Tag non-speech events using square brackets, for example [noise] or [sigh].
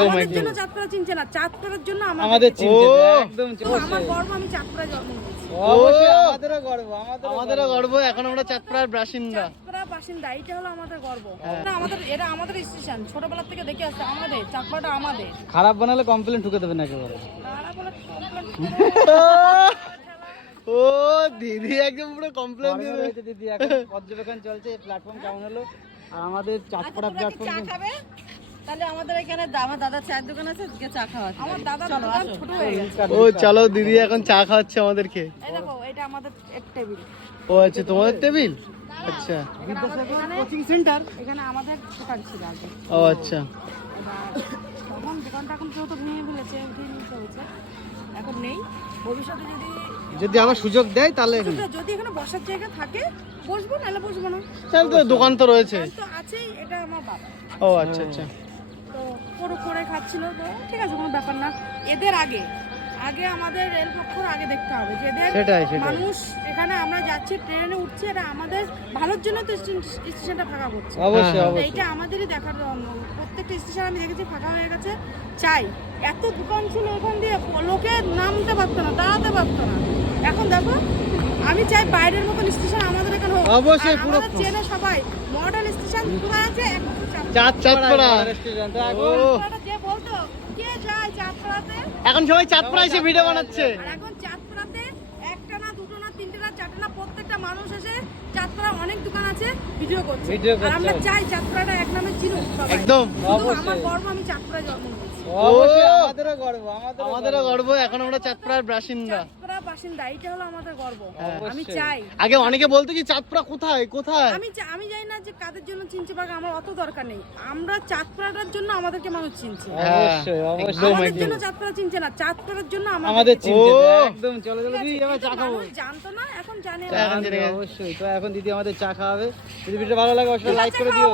আমাদের জন্য চাঁদপাড়া চিনছে না। চাঁদপাড়ার জন্য আমাদের আমাদের চিনছে। ও। একদম আমার গর্ব আমি চাঁদপাড়া জন্ম। আমাদেরও গর্ব আমাদের আমাদেরও গর্ব এখন আমরা চাঁদপাড়ার বাসিন্দা। চাঁদপাড়া বাসিন্দা হলো আমাদের গর্ব। হ্যাঁ। আমাদের এটা আমাদের স্টেশন ছোটবেলা থেকে দেখে আসছে আমাদের চাঁদপাড়াটা আমাদের। খারাপ বানালে কমপ্লেন ঠুকে দেবেন একেবারে [laughs] ও দিদি একদম পুরো কমপ্লেন দিদি এখন পর্যবেক্ষণ চলছে প্ল্যাটফর্ম কেমন হলো। আর আমাদের চাঁদপাড়া প্ল্যাটফর্ম খাবে? তাহলে আমাদের এখানে আমার দাদার চায়ের দোকান আছে আজকে চা খাওয়া আছে। আমার দাদার চলো, দোকান ছোট হয়ে গেছে। ও চলো দিদি এখন চা খাওয়াচ্ছে আমাদেরকে। এই দেখো এটা আমাদের এক টেবিল। ও আচ্ছা তোমাদের টেবিল? আচ্ছা। কোচিং সেন্টার এখানে আমাদের দোকান ছিল আগে। ও আচ্ছা। এবার তখন দোকানটা এখন যেহেতু ভেঙে ফেলেছে উঠিয়ে নিতে হয়েছে এখন নেই। ভবিষ্যতে যদি যদি আবার সুযোগ দেয় তাহলে যদি এখানে বসার জায়গা থাকে বসবো নাহলে বসবো না। তাহলে তো দোকান তো রয়েছে। তো আছেই এটা আমার বাবা। ও আচ্ছা আচ্ছা। তো করে করে খাচ্ছিল। তো ঠিক আছে কোনো ব্যাপার না। এদের আগে। আগে আমাদের রেলপক্ষর আগে দেখতে হবে যে এদের। মানুষ এখানে আমরা যাচ্ছি ট্রেনে উঠছি এটা আমাদের ভালোর জন্য তো স্টেশন- স্টেশনটা ফাঁকা করছে। অবশ্যই অবশ্যই এইটা আমাদেরই দেখার। প্রত্যেকটা স্টেশন আমি দেখেছি ফাঁকা হয়ে গেছে। চাই এত দোকান ছিল এখান দিয়ে লোকে নামতে পারতো না দাঁড়াতে পারতো না। এখন দেখো আমি চাই বাইরের মতন স্টেশন আমাদের এখানে হোক। অবশ্যই, পুরো- চেনে সবাই। মডার্ন স্টেশন কোথায় আছে। চাঁদ চাঁদপাড়া। যে বলতো কে যায় চাঁদপাড়াতে? এখন সবাই চাঁদপাড়া এসে ভিডিও বানাচ্ছে। এখন চাঁদপাড়াতে একটা না দুটো না তিনটে না চারটে না প্রত্যেকটা মানুষ এসে চাঁদপাড়া অনেক দোকান আছে ভিডিও করছে। ভিডিও আর করছে। আমরা চাই চাঁদপাড়াটা এক নামে চিনুক সবাই। একদম। শুধু আমার গর্ব আমি চাঁদপাড়া জন্ম নিয়েছি। অবশ্যই আমাদেরও গর্ব আমাদেরও গর্ব এখন আমরা চাঁদপাড়ার বাসিন্দা। বাসিন্দা এইটা হলো আমাদের গর্ব। হ্যাঁ। আমি চাই। আগে অনেকে বলতো কি চাঁদপাড়া কোথায় কোথায়? আমি আমি জানি না যে কাদের জন্য চিনছে আমার অত দরকার নেই। আমরা চাঁদপাড়াটার জন্য আমাদেরকে মানুষ চিনছে। অবশ্যই অবশ্যই আমাদের জন্য চাঁদপাড়া চিনছে না চাঁদপাড়ার জন্য আমাদের আমাদের চিনছে। একদম চলো চলো দিদি এবার চা খাব। জানতো না এখন জানে অবশ্যই তো এখন দিদি আমাদের চা খাওয়াবে। যদি ভিডিও ভালো লাগে অবশ্যই লাইক করে দিও।